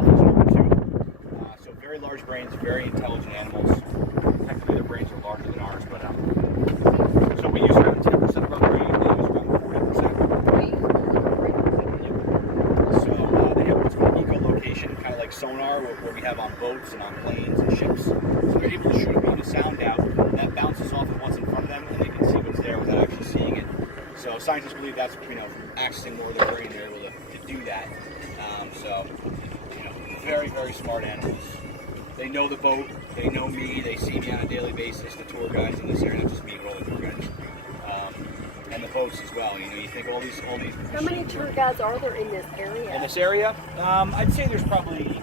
dolphins over too. So very large brains, very intelligent animals. Technically their brains are larger than ours, but so we use around 10% of our brain, they use around 40%. So they have what's called echolocation, kind of like sonar, what we have on boats and on planes and ships. So they're able to shoot a beam of sound out, and that bounces off of what's in front of them, and they can see what's there without actually seeing it. So scientists believe that's, accessing more of their brain, they're able to do that. So, very, very smart animals. They know the boat, they know me, they see me on a daily basis, the tour guides in this area, not just me, but all the tour guides. And the boats as well. You think all these. How many tour guides are there in this area? In this area, I'd say there's probably,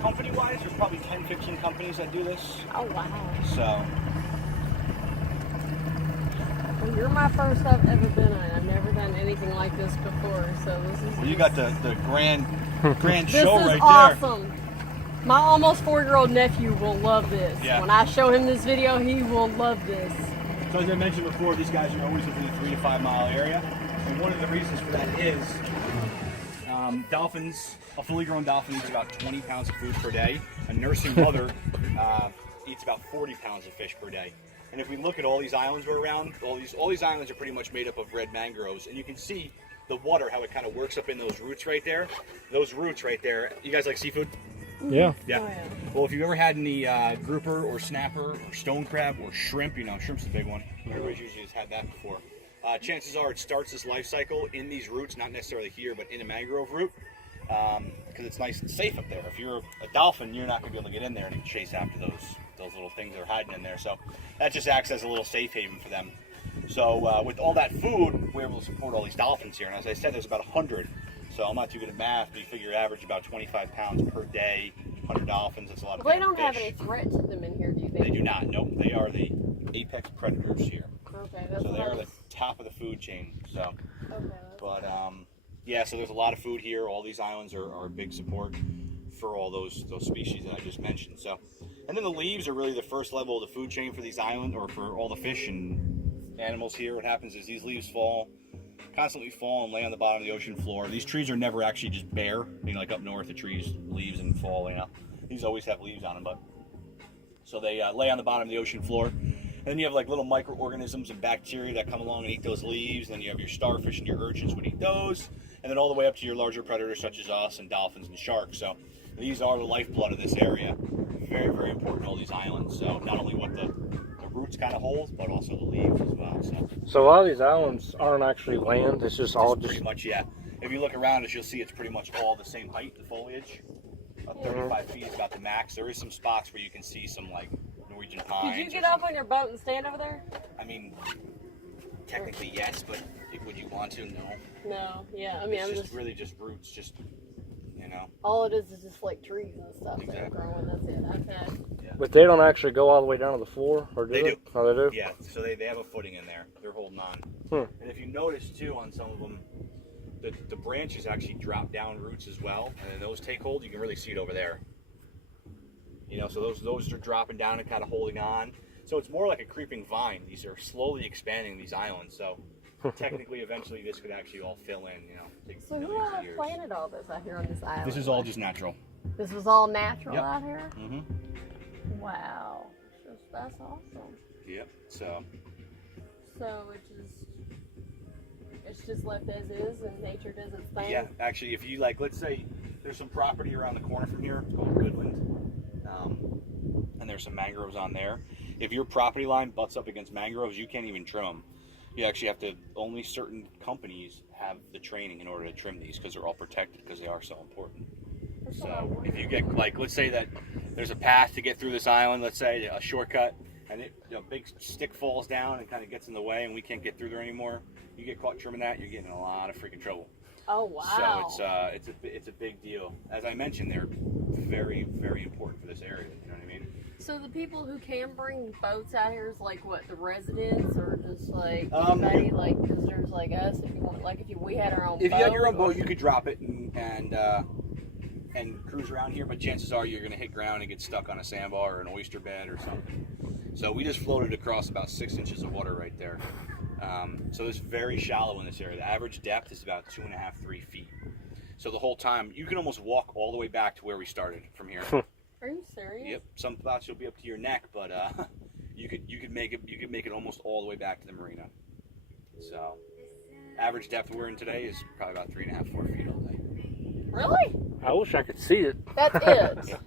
company-wise, there's probably 10, 15 companies that do this. Oh wow! So. Well, you're my first I've ever been on. I've never done anything like this before, so this is. Well, you got the grand this show is right awesome. There. My almost 4-year-old nephew will love this. Yeah. When I show him this video, he will love this. So as I mentioned before, these guys are always within the 3 to 5 mile area, and one of the reasons for that is dolphins. A fully grown dolphin eats about 20 pounds of food per day. A nursing mother eats about 40 pounds of fish per day. And if we look at all these islands we're around, all these islands are pretty much made up of red mangroves, and you can see the water, how it kind of works up in those roots right there. Those roots right there. You guys like seafood? Yeah. Yeah. Oh, yeah. Well, if you've ever had any grouper or snapper or stone crab or shrimp, shrimp's a big one. Everybody's usually has had that before. Chances are it starts this life cycle in these roots, not necessarily here, but in a mangrove root, because it's nice and safe up there. If you're a dolphin, you're not going to be able to get in there and chase after those little things that are hiding in there. So that just acts as a little safe haven for them. So with all that food, we're able to support all these dolphins here. And as I said, there's about 100. So I'm not too good at math, but you figure average about 25 pounds per day, 100 dolphins, that's a lot of Well, they don't fish. have any threat to them in here, do they? They do not, nope. They are the apex predators here. Okay, that's So they are the top of the food chain. So, okay, but yeah, so there's a lot of food here. All these islands are a big support for all those species that I just mentioned. So, and then the leaves are really the first level of the food chain for these islands, or for all the fish and animals here. What happens is these leaves constantly fall and lay on the bottom of the ocean floor. These trees are never actually just bare. Like up north, the trees leaves and fall. These always have leaves on them, but so they lay on the bottom of the ocean floor. And then you have like little microorganisms and bacteria that come along and eat those leaves. And then you have your starfish and your urchins would eat those, and then all the way up to your larger predators such as us and dolphins and sharks. So these are the lifeblood of this area. Very, very important, all these islands. So not only what the roots kind of hold, but also the leaves as well. So a lot of these islands aren't actually land. It's just all pretty much, yeah. If you look around us, you'll see it's pretty much all the same height, the foliage. About 35 feet is about the max. There is some spots where you can see some like Norwegian pines. Could you get up on your boat and stand over there? I mean, technically yes, but would you want to? No. No. Yeah. I mean, it's I'm just really just roots, just all it is just like trees and stuff that are Exactly. growing. That's it. Okay. Yeah. But they don't actually go all the way down to the floor, or do They they? do. Oh, they do? Yeah, so they have a footing in there. They're holding on. Hmm. And if you notice too, on some of them, the branches actually drop down roots as well, and then those take hold. You can really see it over there. So those are dropping down and kind of holding on. So it's more like a creeping vine. These are slowly expanding these islands. So technically, eventually, this could actually all fill in. Take So who millions of years. planted all this out here on this island? This is all just natural. This was all natural Yep. out here? Mm-hmm. Wow. That's awesome. Yep. So So it's just left as is and nature does its thing? yeah, actually, if you let's say there's some property around the corner from here. It's called Goodland. And there's some mangroves on there. If your property line butts up against mangroves, you can't even trim them. You actually have to, only certain companies have the training in order to trim these because they're all protected because they are so important. So if you get, let's say that there's a path to get through this island, let's say a shortcut, and a big stick falls down and kind of gets in the way and we can't get through there anymore, you get caught trimming that, you're getting in a lot of freaking trouble. Oh, wow. So it's a big deal. As I mentioned, they're very, very important for this area. You know what I mean? So the people who can bring boats out here is like what, the residents, or just like anybody, like visitors like us? If you want, like we had our own boat. If you had your own boat, you could drop it and cruise around here. But chances are you're going to hit ground and get stuck on a sandbar or an oyster bed or something. So we just floated across about 6 inches of water right there. So it's very shallow in this area. The average depth is about 2.5, 3 feet. So the whole time, you can almost walk all the way back to where we started from here. Are you serious? Yep. Some spots you'll be up to your neck, but you could make it almost all the way back to the marina. So average depth we're in today is probably about 3.5, 4 feet all day. Really? I wish I could see it. That's it.